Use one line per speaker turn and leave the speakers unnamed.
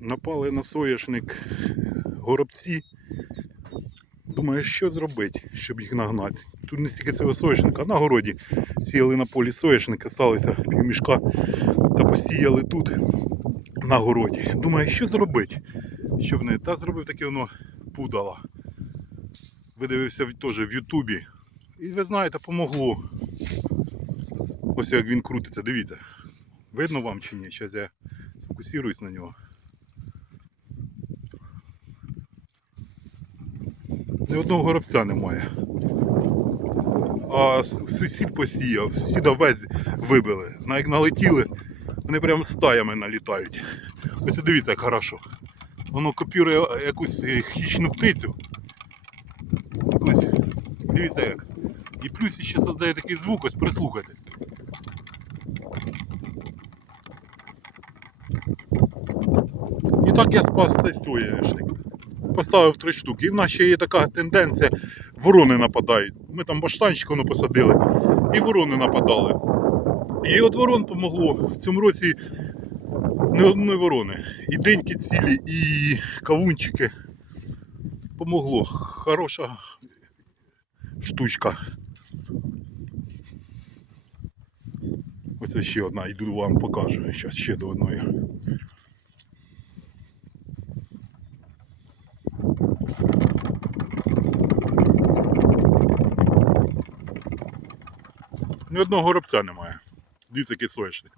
Напали на соняшник горобці. Думаю, що зробити, щоб їх нагнати. Тут не стільки цього соняшника, на городі сіяли на полі соняшника, сталося півмішка та посіяли тут на городі. Думаю, що зробити, щоб не. Та зробив таке воно пудало. Видивився теж в Ютубі. І ви знаєте, помогло. Ось як він крутиться, дивіться. Видно вам чи ні? Зараз я сфокусуюсь на нього. Ні одного горобця немає. А сусід посіяв, сусіда весь вибили. Як налетіли, вони прямо стаями налітають. Ось дивіться, як хорошо. Воно копірує якусь е, хищну птицю. Ось, дивіться як. І плюс ще создає такий звук, ось прислухайтесь. І так я спас цей соняшник. Поставив три штуки. І в нас ще є така тенденція, ворони нападають. Ми там баштанчик посадили, і ворони нападали. І от ворон помогло. В цьому році не одної ворони. І деньки цілі, і кавунчики. Помогло. Хороша штучка. Ось ще одна, йду вам покажу. Зараз ще до одної. Ні одного горобця немає. Дивіться, який соняшник.